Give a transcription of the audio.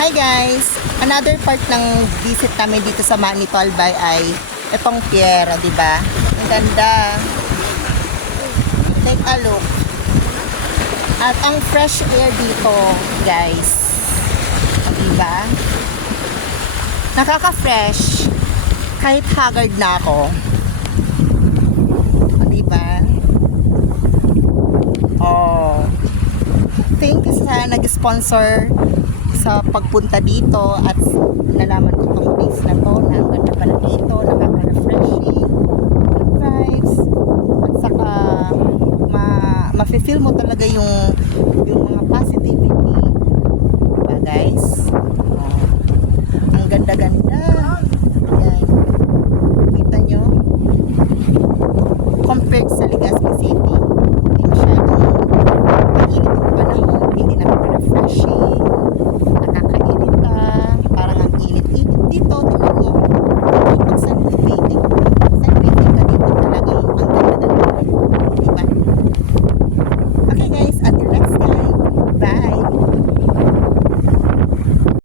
Hi guys! Another part ng visit namin dito sa Manito Albay ay itong pier, di ba? Ang ganda. Take a look. At ang fresh air dito, guys. Di ba? Nakaka-fresh kahit haggard na ako. Di ba? Oh. Thank you sa nag-sponsor sa pagpunta dito at nalaman ko itong place na to na ang ganda pala dito, nakaka-refreshing, good vibes, at saka ma-feel mo talaga yung